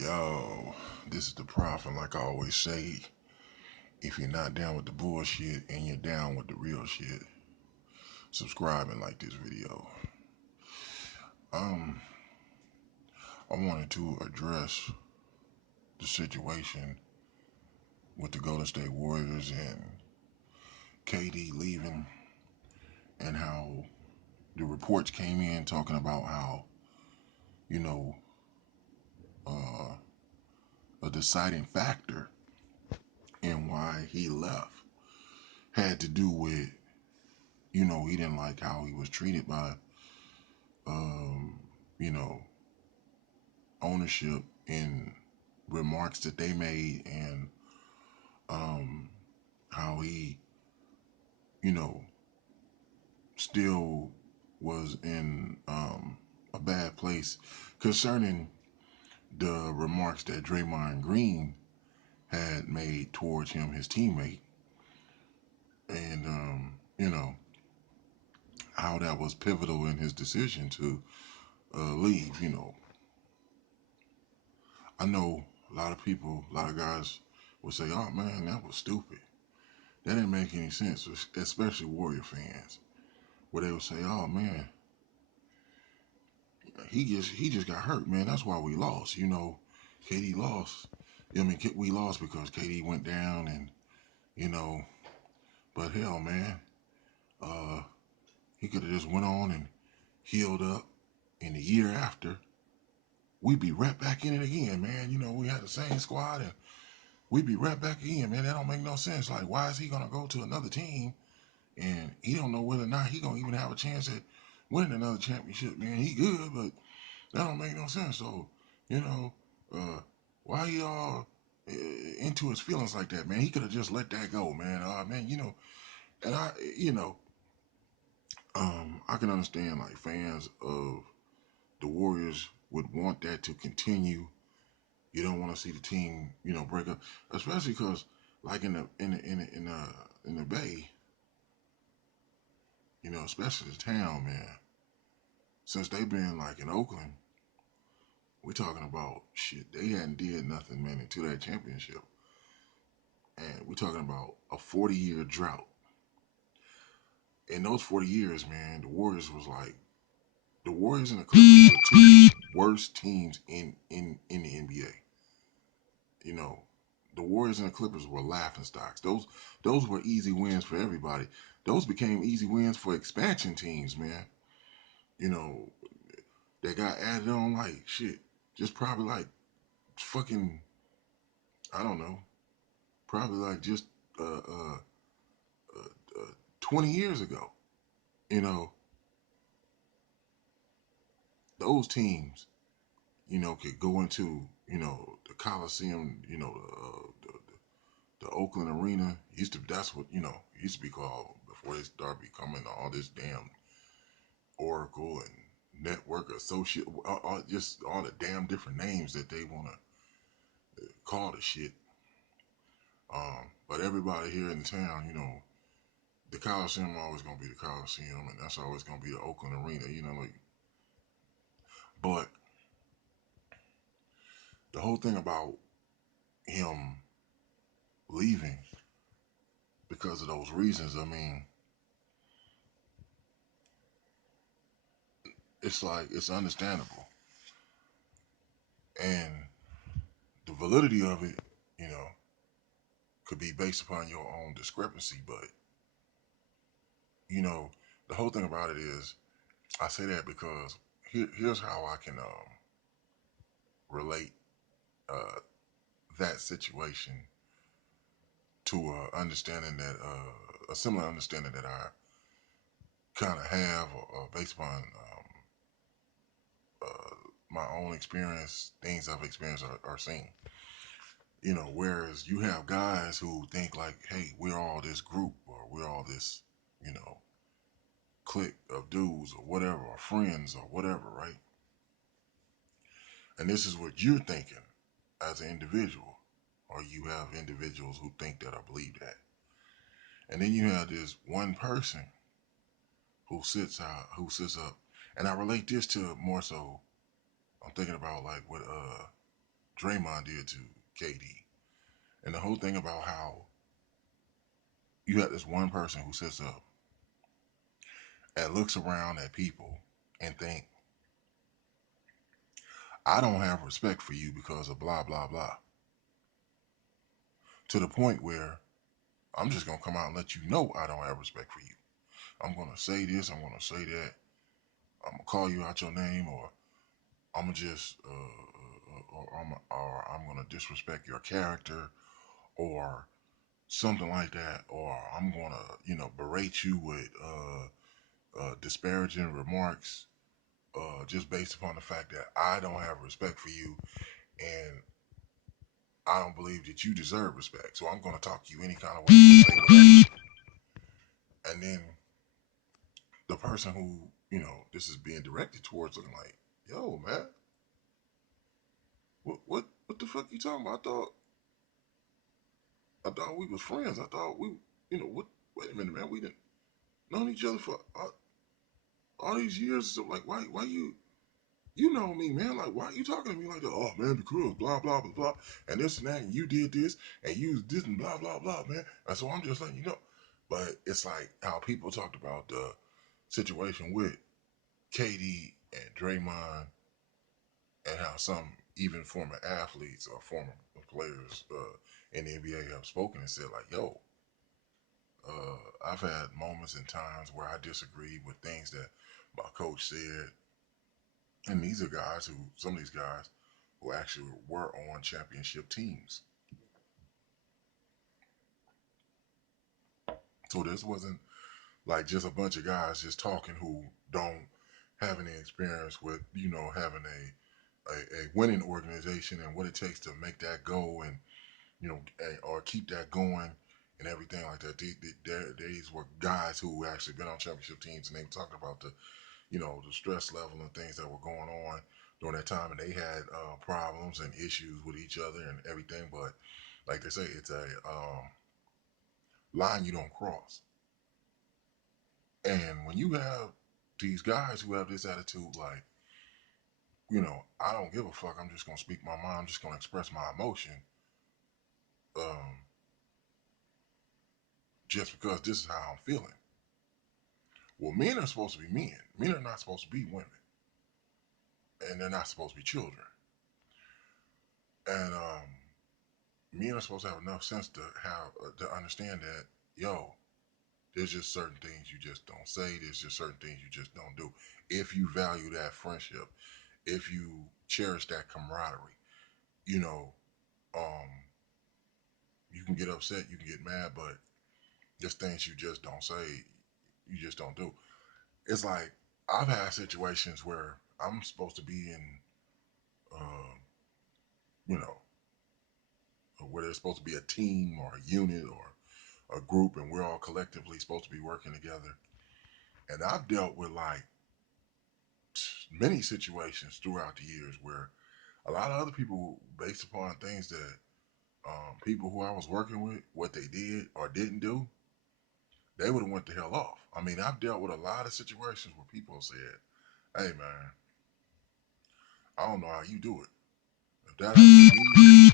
Yo, this is the prophet. Like I always say, if you're not down with the bullshit and you're down with the real shit, subscribe and like this video. Um, I wanted to address the situation with the Golden State Warriors and KD leaving, and how the reports came in talking about how, you know, uh, a deciding factor in why he left had to do with, he didn't like how he was treated by, um, you know, ownership in remarks that they made, and um, how he, you know, still was in a bad place concerning the remarks that Draymond Green had made towards him, his teammate, and how that was pivotal in his decision to leave. I know a lot of people, a lot of guys would say, "Oh man, that was stupid. That didn't make any sense," especially Warrior fans, where they would say, "Oh man, he just got hurt, man. That's why we lost." KD lost. We lost because KD went down, and you know, but hell, man, uh, he could have just went on and healed up. In the year after, we'd be right back in it again, man. We had the same squad, and we'd be right back again, man. That don't make no sense. Like, why is he gonna go to another team and he don't know whether or not he gonna even have a chance at winning another championship, man? He good, but that don't make no sense. So, you know, uh, why he all into his feelings like that, man? He could have just let that go, man. Man, and I can understand like fans of the Warriors would want that to continue. You don't want to see the team, break up, especially because like in the Bay, especially the town, man. Since they've been like in Oakland, we're talking about shit. They hadn't did nothing, man, until that championship. And we're talking about a 40-year drought. In those 40 years, man, the Warriors and the Clippers were the two worst teams in the NBA. You know, the Warriors and the Clippers were laughing stocks. Those were easy wins for everybody. Those became easy wins for expansion teams, man. You know, they got added on like shit. Just probably like fucking, I don't know, probably like just uh, uh, uh, 20 years ago. You know, those teams, could go into, the Coliseum, the Oakland Arena. That's what, it used to be called before they started becoming all this damn Oracle and Network Associate, just all the damn different names that they want to call the shit. But everybody here in the town, the Coliseum always gonna be the Coliseum, and that's always gonna be the Oakland Arena. But the whole thing about him leaving because of those reasons, I mean, it's like it's understandable, and the validity of it, you know, could be based upon your own discrepancy. But you know, the whole thing about it is, I say that because here's how I can relate uh, that situation to understanding that a similar understanding that I kind of have, based upon my own experience, things I've experienced or seen. Whereas you have guys who think like, hey, we're all this group, or we're all this, you know, clique of dudes or whatever, or friends or whatever, right? And this is what you're thinking as an individual, or you have individuals who think that or believe that. And then you have this one person who sits up, and I relate this to more so. I'm thinking about like what Draymond did to KD. And the whole thing about how you had this one person who sits up and looks around at people and think, I don't have respect for you because of blah, blah, blah. To the point where I'm just going to come out and let you know I don't have respect for you. I'm going to say this, I'm going to say that. I'm going to call you out your name, or I'm going to just, or I'm going to disrespect your character, or something like that, or I'm going to, berate you with disparaging remarks just based upon the fact that I don't have respect for you and I don't believe that you deserve respect. So I'm going to talk to you any kind of way and say whatever. And then the person who, this is being directed towards looking like, yo, man, what the fuck you talking about? I thought we was friends. I thought we, what? Wait a minute, man. We didn't known each other for all these years. So like, why you know me, man. Like, why are you talking to me like that? Oh, man, because blah, blah, blah, blah. And this and that, and you did this, and you did and blah, blah, blah, man. And so I'm just letting you know. But it's like how people talked about the situation with KD and Draymond, and how some even former athletes or former players in the NBA have spoken and said, like, yo, I've had moments and times where I disagree with things that my coach said. And these are guys who, some of these guys who actually were on championship teams. So this wasn't like just a bunch of guys just talking who don't have any experience with, having a winning organization and what it takes to make that go and, or keep that going and everything like that. These were guys who actually been on championship teams and they were talking about the stress level and things that were going on during that time, and they had problems and issues with each other and everything. But like they say, it's a line you don't cross. And when you have these guys who have this attitude, like, I don't give a fuck. I'm just gonna speak my mind. I'm just gonna express my emotion. Um, just because this is how I'm feeling. Well, men are supposed to be men. Men are not supposed to be women, and they're not supposed to be children. And men are supposed to have enough sense to understand that, yo, there's just certain things you just don't say. There's just certain things you just don't do. If you value that friendship, if you cherish that camaraderie, you know, um, you can get upset, you can get mad, but there's things you just don't say, you just don't do. It's like I've had situations where I'm supposed to be in, uh, you know, where there's supposed to be a team or a unit or a group, and we're all collectively supposed to be working together. And I've dealt with like many situations throughout the years where a lot of other people, based upon things that people who I was working with, what they did or didn't do, they would have went the hell off. I mean, I've dealt with a lot of situations where people said, "Hey, man, I don't know how you do it. If that happened to me,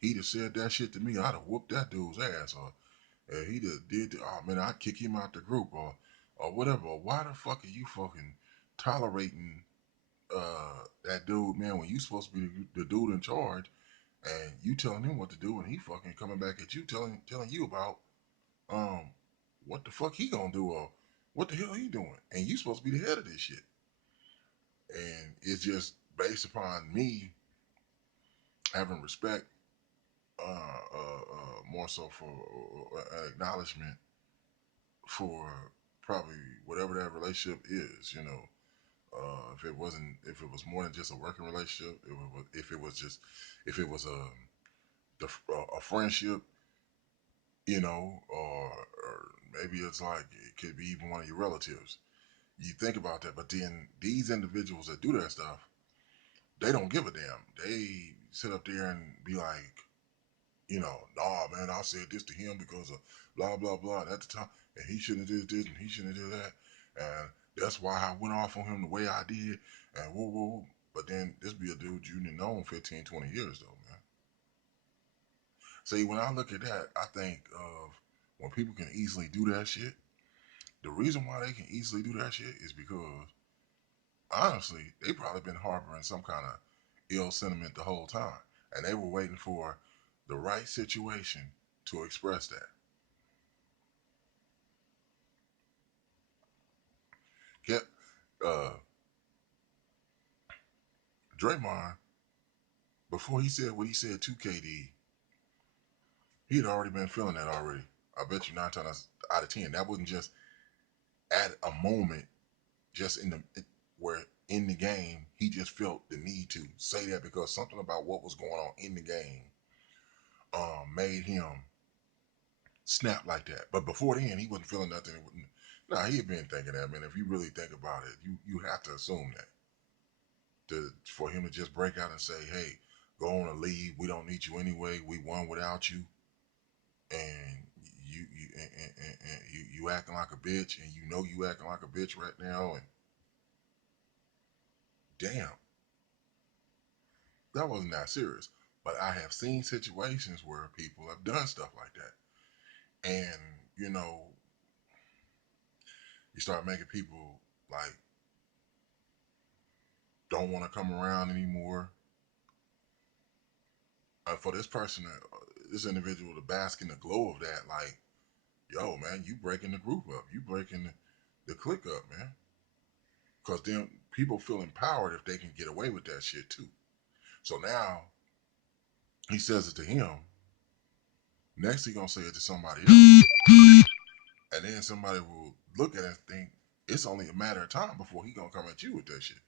he'd have said that shit to me. I'd have whooped that dude's ass, or he'd have did. Oh man, I'd kick him out the group, or whatever. Why the fuck are you fucking tolerating that dude, man, when you supposed to be the dude in charge, and you telling him what to do, and he fucking coming back at you telling you about um what the fuck he gonna do, or what the hell he doing, and you supposed to be the head of this shit, and it's just based upon me having respect, more so for an acknowledgement for probably whatever that relationship is, if it was more than just a working relationship, if it was a friendship, or maybe it's like it could be even one of your relatives. You think about that, but then these individuals that do that stuff, they don't give a damn. They sit up there and be like, nah, man, I said this to him because of blah blah blah at the time, and he shouldn't have did this and he shouldn't have did that, and that's why I went off on him the way I did, and whoa whoa. But then this be a dude you didn't know 15, 20 years though, See, when I look at that, I think of when people can easily do that shit. The reason why they can easily do that shit is because honestly, they probably been harboring some kind of ill sentiment the whole time, and they were waiting for the right situation to express that. Kept uh, Draymond before he said what he said to KD, he had already been feeling that already. I bet you 9 times out of 10, that wasn't just at a moment, just in the where in the game he just felt the need to say that because something about what was going on in the game made him snap like that. But before then, he wasn't feeling nothing. Nah, he had been thinking that, man. If you really think about it, you have to assume that for him to just break out and say, "Hey, go on and leave. We don't need you anyway. We won without you." And you acting like a bitch, and you know you acting like a bitch right now, and damn, that wasn't that serious. But I have seen situations where people have done stuff like that, and you know, you start making people like don't want to come around anymore. For this person, this individual, to bask in the glow of that, like, yo, man, you breaking the group up, you breaking the clique up, man. Because then people feel empowered if they can get away with that shit too. So now he says it to him. Next, he gonna say it to somebody else, and then somebody will look at it and think it's only a matter of time before he gonna come at you with that shit.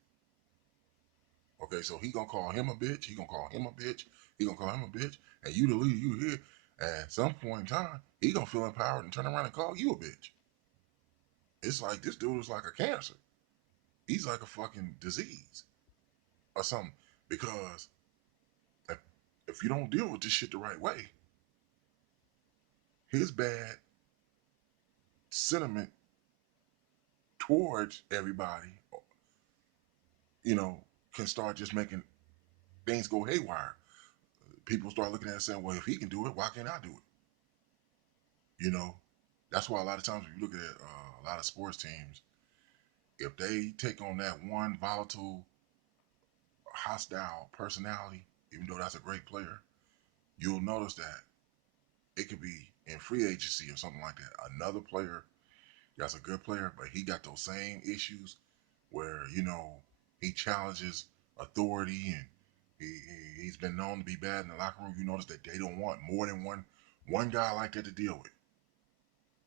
Okay, so he gonna call him a bitch. He gonna call him a bitch. He gonna call him a bitch. And you the leader, you here. And at some point in time, he gonna feel empowered and turn around and call you a bitch. It's like this dude is like a cancer. He's like a fucking disease or something. Because if, if you don't deal with this shit the right way, his bad sentiment towards everybody, you know, can start just making things go haywire. People start looking at it and saying, well, if he can do it, why can't I do it? You know, that's why a lot of times when you look at a lot of sports teams, if they take on that one volatile, hostile personality, even though that's a great player, you'll notice that it could be in free agency or something like that. Another player that's a good player, but he got those same issues where, you know, he challenges authority and he's been known to be bad in the locker room. You notice that they don't want more than one guy like that to deal with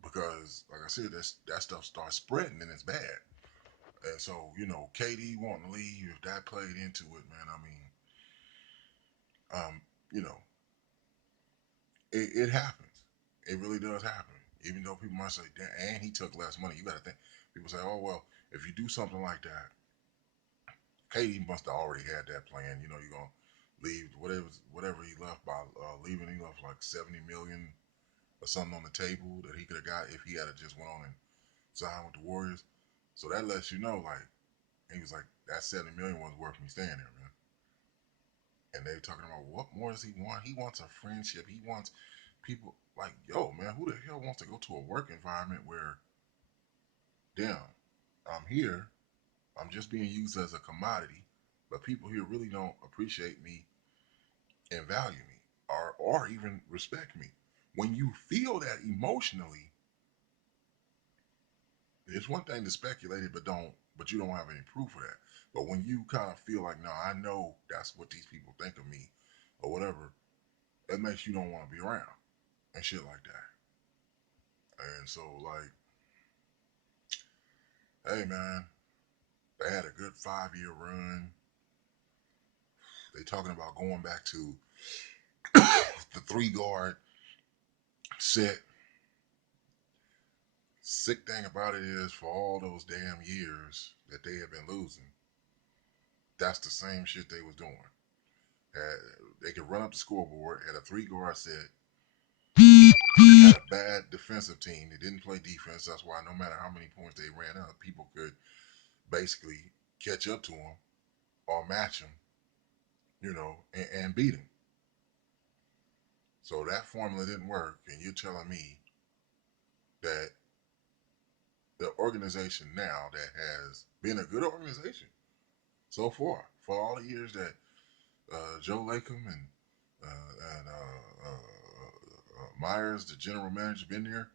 because, like I said, that stuff starts spreading and it's bad. And so, you know, KD wanting to leave, if that played into it, man, I mean, you know, it happens. It really does happen. Even though people might say, and he took less money. You got to think. People say, oh, well, if you do something like that, KD must have already had that plan. You know, you're going to leave whatever he left by leaving. He left like 70 million or something on the table that he could have got if he had just went on and signed with the Warriors. So that lets you know, like, he was like, that 70 million wasn't worth me staying there, man. And they talking about what more does he want? He wants a friendship. He wants people like, yo, man, who the hell wants to go to a work environment where, damn, I'm here, I'm just being used as a commodity, but people here really don't appreciate me and value me or even respect me. When you feel that emotionally, it's one thing to speculate it, but you don't have any proof of that. But when you kind of feel like, no, I know that's what these people think of me, or whatever, it makes you don't want to be around and shit like that. And so, like, hey, man, they had a good 5 year run. They talking about going back to the three guard set. Sick thing about it is, for all those damn years that they have been losing, that's the same shit they was doing. Had, they could run up the scoreboard, had a three guard set, had a bad defensive team. They didn't play defense. That's why no matter how many points they ran up, people could basically catch up to them or match them, you know, and beat them. So that formula didn't work, and you're telling me that the organization now that has been a good organization so far for all the years that Joe Latham and Myers, the general manager, been there,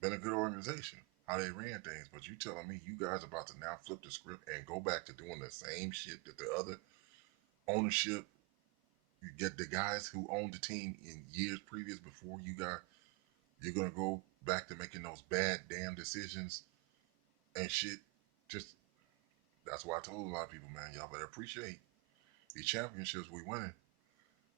been a good organization. How they ran things, but you telling me you guys are about to now flip the script and go back to doing the same shit that the other ownership, you get the guys who owned the team in years previous before you got, you're gonna go back to making those bad damn decisions and shit. Just that's why I told a lot of people, man, y'all better appreciate these championships we winning.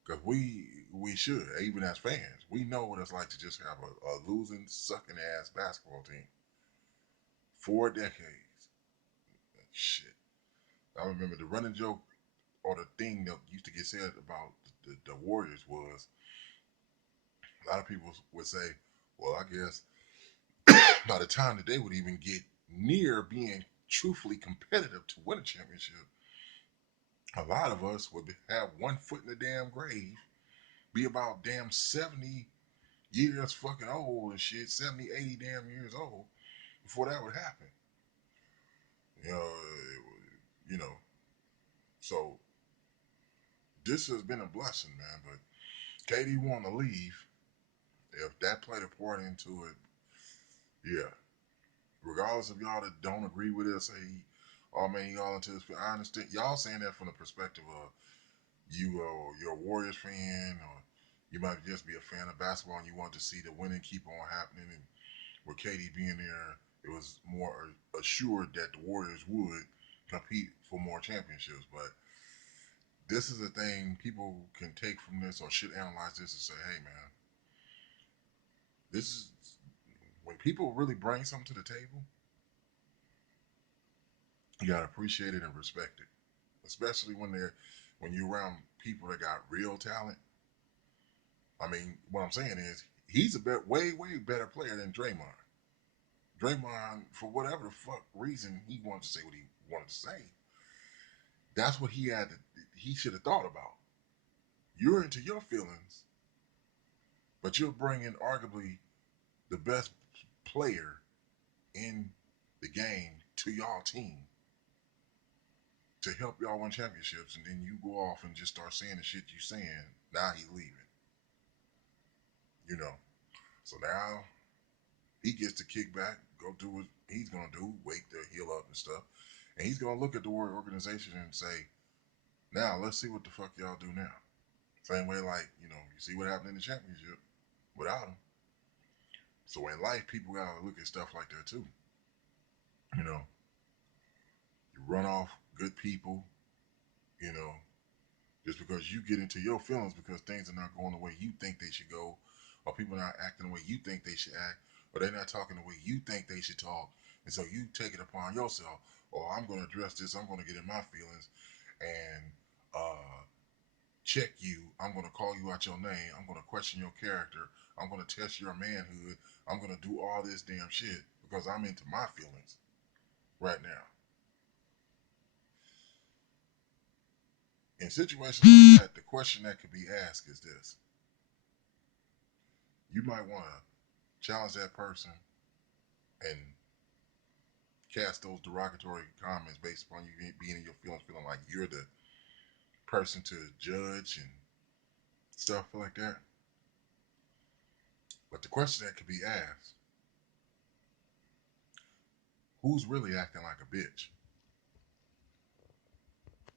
Because we should, even as fans, we know what it's like to just have a losing, sucking ass basketball team. 4 decades. Shit. I remember the running joke or the thing that used to get said about the Warriors was a lot of people would say, well, I guess by the time that they would even get near being truthfully competitive to win a championship, a lot of us would have one foot in the damn grave, be about damn 70 years fucking old and shit, 70, 80 damn years old before that would happen. You know, you know. So this has been a blessing, man. But KD want to leave. If that played a part into it, yeah. Regardless of y'all that don't agree with it, say, oh man, y'all into this. I understand y'all saying that from the perspective of you, you're a Warriors fan, or you might just be a fan of basketball and you want to see the winning keep on happening. And with KD being there, it was more assured that the Warriors would compete for more championships. But this is a thing people can take from this or should analyze this and say, hey, man, this is when people really bring something to the table, you got to appreciate it and respect it, especially when you're around people that got real talent. I mean, what I'm saying is he's a way better player than Draymond. Draymond, for whatever the fuck reason he wanted to say what he wanted to say, that's what he should have thought about. You're into your feelings, but you're bringing arguably the best player in the game to y'all team to help y'all win championships, and then you go off and just start saying the shit you saying. Now he's leaving, you know. So now he gets to kick back, go do what he's gonna do, wait to heal up and stuff, and he's gonna look at the Warrior organization and say, "Now let's see what the fuck y'all do now." Same way, like you see what happened in the championship without him. So in life, people gotta look at stuff like that too. You know, you run off good people. You know, just because you get into your feelings because things are not going the way you think they should go, or people are not acting the way you think they should act, or they're not talking the way you think they should talk, and so you take it upon yourself. Or I'm going to address this. I'm going to get in my feelings and check you. I'm going to call you out your name. I'm going to question your character. I'm going to test your manhood. I'm going to do all this damn shit because I'm into my feelings right now. In situations like that, the question that could be asked is this: you might want to challenge that person and cast those derogatory comments based upon you being in your feelings, feeling like you're the person to judge and stuff like that. But the question that could be asked: who's really acting like a bitch?